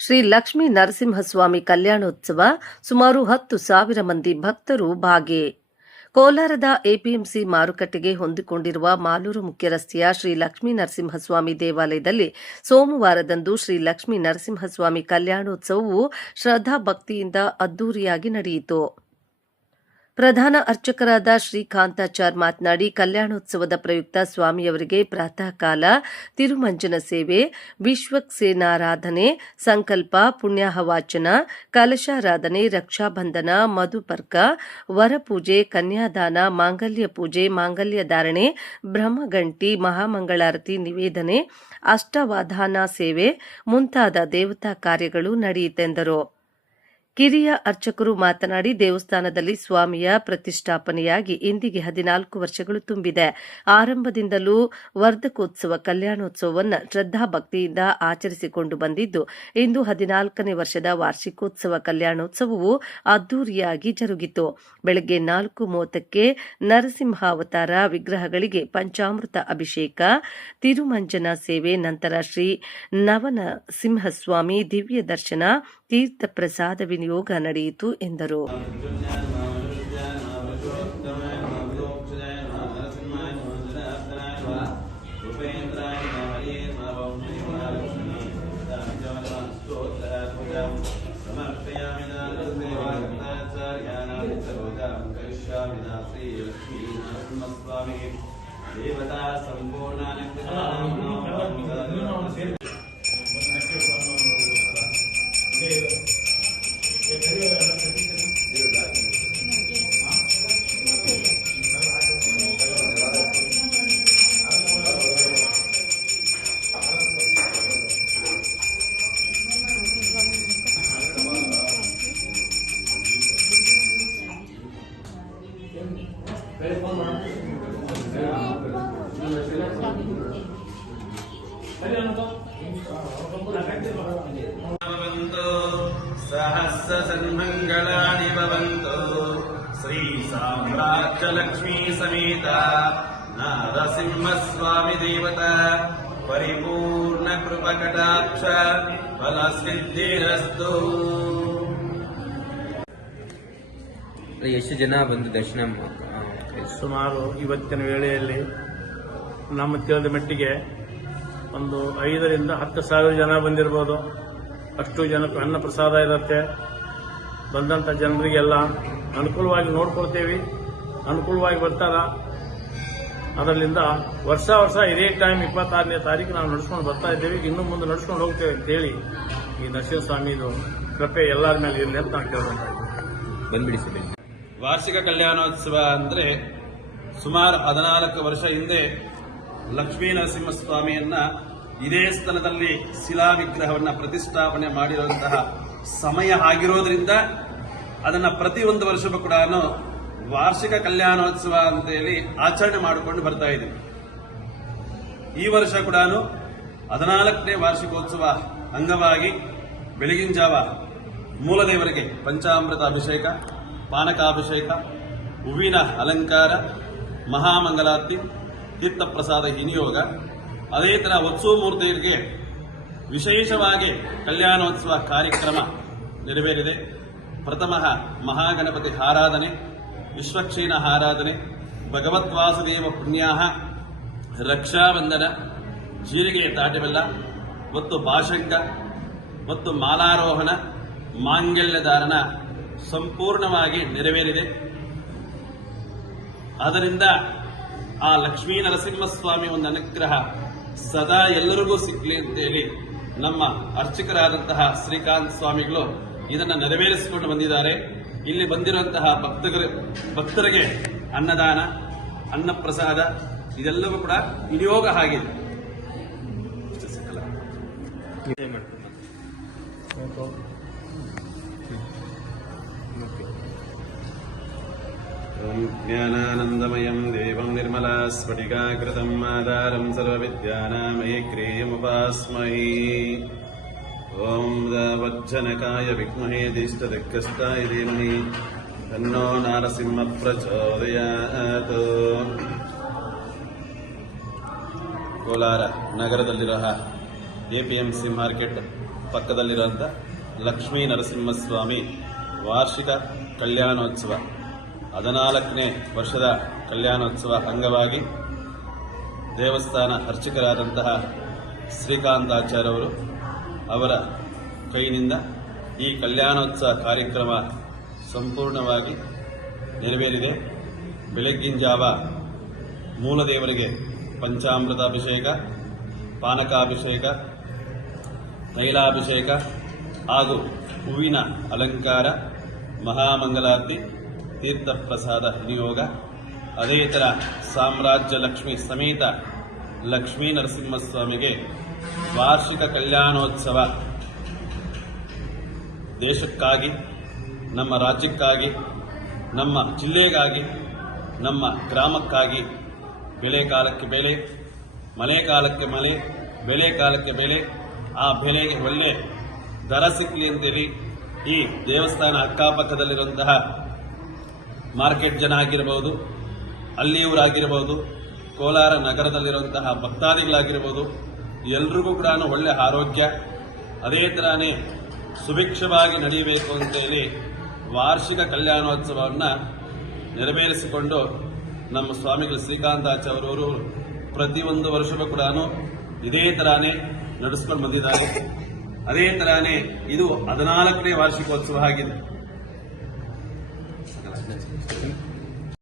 ಶ್ರೀ ಲಕ್ಷ್ಮೀ ನರಸಿಂಹಸ್ವಾಮಿ ಕಲ್ಯಾಣೋತ್ಸವ ಸುಮಾರು ಹತ್ತು ಸಾವಿರ ಮಂದಿ ಭಕ್ತರು ಭಾಗಿ. ಕೋಲಾರದ ಎಪಿಎಂಸಿ ಮಾರುಕಟ್ಟೆಗೆ ಹೊಂದಿಕೊಂಡಿರುವ ಮಾಲೂರು ಮುಖ್ಯ ರಸ್ತೆಯ ಶ್ರೀ ಲಕ್ಷ್ಮೀ ನರಸಿಂಹಸ್ವಾಮಿ ದೇವಾಲಯದಲ್ಲಿ ಸೋಮವಾರದಂದು ಶ್ರೀ ಲಕ್ಷ್ಮೀ ನರಸಿಂಹಸ್ವಾಮಿ ಕಲ್ಯಾಣೋತ್ಸವವು ಶ್ರದ್ಧಾ ಭಕ್ತಿಯಿಂದ ಅದ್ದೂರಿಯಾಗಿ ನಡೆಯಿತು. ಪ್ರಧಾನ ಅರ್ಚಕರಾದ ಶ್ರೀಕಾಂತಾಚಾರ್ ಮಾತನಾಡಿ, ಕಲ್ಯಾಣೋತ್ಸವದ ಪ್ರಯುಕ್ತ ಸ್ವಾಮಿಯವರಿಗೆ ಪ್ರಾತಃ ಕಾಲ ತಿರುಮಂಜನ ಸೇವೆ ವಿಶ್ವಕ್ಸೇನಾರಾಧನೆ ಸಂಕಲ್ಪ, ಪುಣ್ಯಾಹವಾಚನ, ಕಲಶಾರಾಧನೆ, ರಕ್ಷಾಬಂಧನ, ಮಧುಪರ್ಕ, ವರಪೂಜೆ, ಕನ್ಯಾದಾನ, ಮಾಂಗಲ್ಯ ಪೂಜೆ, ಮಾಂಗಲ್ಯ ಧಾರಣೆ, ಬ್ರಹ್ಮಗಂಟಿ, ಮಹಾಮಂಗಳಾರತಿ ನಿವೇದನೆ, ಅಷ್ಟವಧಾನ ಸೇವೆ ಮುಂತಾದ ದೇವತಾ ಕಾರ್ಯಗಳು ನಡೆಯಿತೆಂದರು. ಕಿರಿಯ ಅರ್ಚಕರು ಮಾತನಾಡಿ ದೇವಸ್ಥಾನದಲ್ಲಿ ಸ್ವಾಮಿಯ ಪ್ರತಿಷ್ಠಾಪನೆಯಾಗಿ ಇಂದಿಗೆ ಹದಿನಾಲ್ಕು ವರ್ಷಗಳು ತುಂಬಿದೆ. ಆರಂಭದಿಂದಲೂ ವರ್ಧಕೋತ್ಸವ, ಕಲ್ಯಾಣೋತ್ಸವವನ್ನು ಶ್ರದ್ಧಾಭಕ್ತಿಯಿಂದ ಆಚರಿಸಿಕೊಂಡು ಬಂದಿದ್ದು, ಇಂದು ಹದಿನಾಲ್ಕನೇ ವರ್ಷದ ವಾರ್ಷಿಕೋತ್ಸವ ಕಲ್ಯಾಣೋತ್ಸವವು ಅದ್ದೂರಿಯಾಗಿ ಜರುಗಿತು. ಬೆಳಗ್ಗೆ ನಾಲ್ಕು ಮೂವತ್ತಕ್ಕೆ ನರಸಿಂಹಾವತಾರ ವಿಗ್ರಹಗಳಿಗೆ ಪಂಚಾಮೃತ ಅಭಿಷೇಕ, ತಿರುಮಂಜನ ಸೇವೆ, ನಂತರ ಶ್ರೀ ನವನ ಸಿಂಹಸ್ವಾಮಿ ದಿವ್ಯ ದರ್ಶನ ತೀರ್ಥ ಪ್ರಸಾದ ವಿನಿಯೋಗ ನಡೆಯಿತು ಎಂದರು ದೇವತಾ सहस्रसन्मङ्गलानि भवन्तु श्रीसाम्राज्यलक्ष्मी समेता नारसिंहस्वामि देवता परिपूर्णकृपकटाक्ष फलसिद्धिरस्तु ಎಷ್ಟು ಜನ ಬಂದು ದರ್ಶನ ಮಾ- ಆ, ಸುಮಾರು ಇವತ್ತಿನ ವೇಳೆಯಲ್ಲಿ ನಮ್ಮ ತಿಳಿದ ಮಟ್ಟಿಗೆ ಒಂದು ಐದರಿಂದ ಹತ್ತು ಸಾವಿರ ಜನ ಬಂದಿರ್ಬೋದು ಅಷ್ಟು ಜನಕ್ಕೆ ಅನ್ನ ಪ್ರಸಾದ ಇರುತ್ತೆ. ಬಂದಂಥ ಜನರಿಗೆಲ್ಲ ಅನುಕೂಲವಾಗಿ ನೋಡ್ಕೊಳ್ತೇವೆ. ಅನುಕೂಲವಾಗಿ ಬರ್ತಾರ. ಅದರಲ್ಲಿಂದ ವರ್ಷ ವರ್ಷ ಇದೇ ಟೈಮ್ ಇಪ್ಪತ್ತಾರನೇ ತಾರೀಕು ನಾವು ನಡ್ಸ್ಕೊಂಡು ಬರ್ತಾ ಇದ್ದೇವೆ. ಇನ್ನು ಮುಂದೆ ನಡ್ಸ್ಕೊಂಡು ಹೋಗ್ತೇವೆ ಅಂತೇಳಿ ಈ ನರಸಿಂಹಸ್ವಾಮಿದು ಕೃಪೆ ಎಲ್ಲರ ಮೇಲೆ ಇರಲಿ ಅಂತ ನಾನು ಕೇಳ್ಕೊಂತ ವಾರ್ಷಿಕ ಕಲ್ಯಾಣೋತ್ಸವ ಅಂದರೆ ಸುಮಾರು ಹದಿನಾಲ್ಕು ವರ್ಷ ಹಿಂದೆ ಲಕ್ಷ್ಮೀ ನರಸಿಂಹಸ್ವಾಮಿಯನ್ನ ಇದೇ ಸ್ಥಳದಲ್ಲಿ ಶಿಲಾ ವಿಗ್ರಹವನ್ನು ಪ್ರತಿಷ್ಠಾಪನೆ ಮಾಡಿರುವಂತಹ ಸಮಯ ಆಗಿರೋದ್ರಿಂದ ಅದನ್ನ ಪ್ರತಿ ಒಂದು ವರ್ಷವೂ ಕೂಡ ವಾರ್ಷಿಕ ಕಲ್ಯಾಣೋತ್ಸವ ಅಂತ ಹೇಳಿ ಆಚರಣೆ ಮಾಡಿಕೊಂಡು ಬರ್ತಾ ಇದ್ದೀವಿ ಈ ವರ್ಷ ಕೂಡ ಹದಿನಾಲ್ಕನೇ ವಾರ್ಷಿಕೋತ್ಸವ ಅಂಗವಾಗಿ ಬೆಳಗಿನ ಜಾವ ಮೂಲದೇವರಿಗೆ ಪಂಚಾಮೃತ ಅಭಿಷೇಕ, ಪಾನಕಾಭಿಷೇಕ, ಹೂವಿನ ಅಲಂಕಾರ, ಮಹಾಮಂಗಲಾರ್ತಿ, ತೀರ್ಥಪ್ರಸಾದ, ವಿನಿಯೋಗ ಅದೇ ಥರ ಉತ್ಸವ ಮೂರ್ತಿಯರಿಗೆ ವಿಶೇಷವಾಗಿ ಕಲ್ಯಾಣೋತ್ಸವ ಕಾರ್ಯಕ್ರಮ ನೆರವೇರಿದೆ. ಪ್ರಥಮ ಮಹಾಗಣಪತಿ ಆರಾಧನೆ, ವಿಶ್ವಕ್ಷೇನ ಆರಾಧನೆ ಭಗವತ್ವಾಸುದೇವ ಪುಣ್ಯಾಹ, ರಕ್ಷಾಬಂಧನ, ಜೀರಿಗೆ ತಾಟವೆಲ್ಲ ಮತ್ತು ಭಾಷಂಕ ಮತ್ತು ಮಾಲಾರೋಹಣ, ಮಾಂಗಲ್ಯಧಾರಣ ಸಂಪೂರ್ಣವಾಗಿ ನೆರವೇರಿದೆ. ಆದ್ದರಿಂದ ಆ ಲಕ್ಷ್ಮೀ ನರಸಿಂಹಸ್ವಾಮಿ ಒಂದು ಅನುಗ್ರಹ ಸದಾ ಎಲ್ಲರಿಗೂ ಸಿಕ್ಕಲಿ ಅಂತೇಳಿ ನಮ್ಮ ಅರ್ಚಕರಾದಂತಹ ಶ್ರೀಕಾಂತ್ ಸ್ವಾಮಿಗಳು ಇದನ್ನು ನೆರವೇರಿಸಿಕೊಂಡು ಬಂದಿದ್ದಾರೆ. ಇಲ್ಲಿ ಬಂದಿರುವಂತಹ ಭಕ್ತಗರು ಭಕ್ತರಿಗೆ ಅನ್ನದಾನ ಅನ್ನಪ್ರಸಾದ ಇದೆಲ್ಲವೂ ಕೂಡ ವಿನಿಯೋಗ ಆಗಿದೆ ಸಿಕ್ಕಲ್ಲ. ज्ञानानन्दमयं देवं निर्मलास्फटिकाकृतम् आधारं सर्वविद्यानामयक्रियमुपास्महे ॐ वज्जनकाय विद्महे दिष्टदिग्गस्ताय धीमहि तन्नो नारसिंह ಪ್ರಚೋದಯಾತ್ ಕೋಲಾರ ನಗರದಲ್ಲಿರುವ ಎಪಿಎಂಸಿ ಮಾರ್ಕೆಟ್ ಪಕ್ಕದಲ್ಲಿರುವಂಥ ಲಕ್ಷ್ಮೀ ನರಸಿಂಹಸ್ವಾಮಿ ವಾರ್ಷಿಕ ಕಲ್ಯಾಣೋತ್ಸವ ಹದಿನಾಲ್ಕನೇ ವರ್ಷದ ಕಲ್ಯಾಣೋತ್ಸವ ಅಂಗವಾಗಿ ದೇವಸ್ಥಾನ ಅರ್ಚಕರಾದಂತಹ ಶ್ರೀಕಾಂತಾಚಾರ್ಯವರು ಅವರ ಕೈನಿಂದ ಈ ಕಲ್ಯಾಣೋತ್ಸವ ಕಾರ್ಯಕ್ರಮ ಸಂಪೂರ್ಣವಾಗಿ ನೆರವೇರಿದೆ. ಬೆಳಗ್ಗಿನ ಜಾವ ಮೂಲದೇವರಿಗೆ ಪಂಚಾಮೃತಾಭಿಷೇಕ, ಪಾನಕಾಭಿಷೇಕ, ತೈಲಾಭಿಷೇಕ ಹಾಗೂ ಹೂವಿನ ಅಲಂಕಾರ ಮಹಾಮಂಗಲಾರತಿ ತೀರ್ಥಪ್ರಸಾದ ನಿಯೋಗ ಅದೇ ಥರ ಸಾಮ್ರಾಜ್ಯ ಲಕ್ಷ್ಮಿ ಸಮೇತ ಲಕ್ಷ್ಮೀ ನರಸಿಂಹಸ್ವಾಮಿಗೆ ವಾರ್ಷಿಕ ಕಲ್ಯಾಣೋತ್ಸವ. ದೇಶಕ್ಕಾಗಿ, ನಮ್ಮ ರಾಜ್ಯಕ್ಕಾಗಿ, ನಮ್ಮ ಜಿಲ್ಲೆಗಾಗಿ, ನಮ್ಮ ಗ್ರಾಮಕ್ಕಾಗಿ, ಬೆಳೆ ಕಾಲಕ್ಕೆ ಬೆಲೆ ಮಳೆ ಕಾಲಕ್ಕೆ ಮಳೆ, ಬೆಳೆ ಕಾಲಕ್ಕೆ ಬೆಲೆ ಆ ಬೆಲೆಗೆ ಒಳ್ಳೆ ದರ ಸಿಕ್ಕಲಿ ಅಂತೇಳಿ ಈ ದೇವಸ್ಥಾನ ಅಕ್ಕಪಕ್ಕದಲ್ಲಿರುವಂತಹ ಮಾರ್ಕೆಟ್ ಜನ ಆಗಿರಬಹುದು ಅಲ್ಲಿಯವರಾಗಿರ್ಬೋದು ಕೋಲಾರ ನಗರದಲ್ಲಿರುವಂತಹ ಭಕ್ತಾದಿಗಳಾಗಿರ್ಬೋದು, ಎಲ್ರಿಗೂ ಕೂಡ ಒಳ್ಳೆ ಆರೋಗ್ಯ, ಅದೇ ಥರನೇ ಸುಭಿಕ್ಷವಾಗಿ ನಡೆಯಬೇಕು ಅಂತೇಳಿ ವಾರ್ಷಿಕ ಕಲ್ಯಾಣೋತ್ಸವವನ್ನು ನೆರವೇರಿಸಿಕೊಂಡು ನಮ್ಮ ಸ್ವಾಮಿಗಳು ಶ್ರೀಕಾಂತಾಚಾರ್ಯವರು ಪ್ರತಿಯೊಂದು ವರ್ಷವೂ ಕೂಡ ಇದೇ ಥರಾನೇ ನಡೆಸ್ಕೊಂಡು ಬಂದಿದ್ದಾರೆ. ಅದೇ ಥರಾನೇ ಇದು ಹದಿನಾಲ್ಕನೇ ವಾರ್ಷಿಕೋತ್ಸವ ಆಗಿದೆ. Thank you.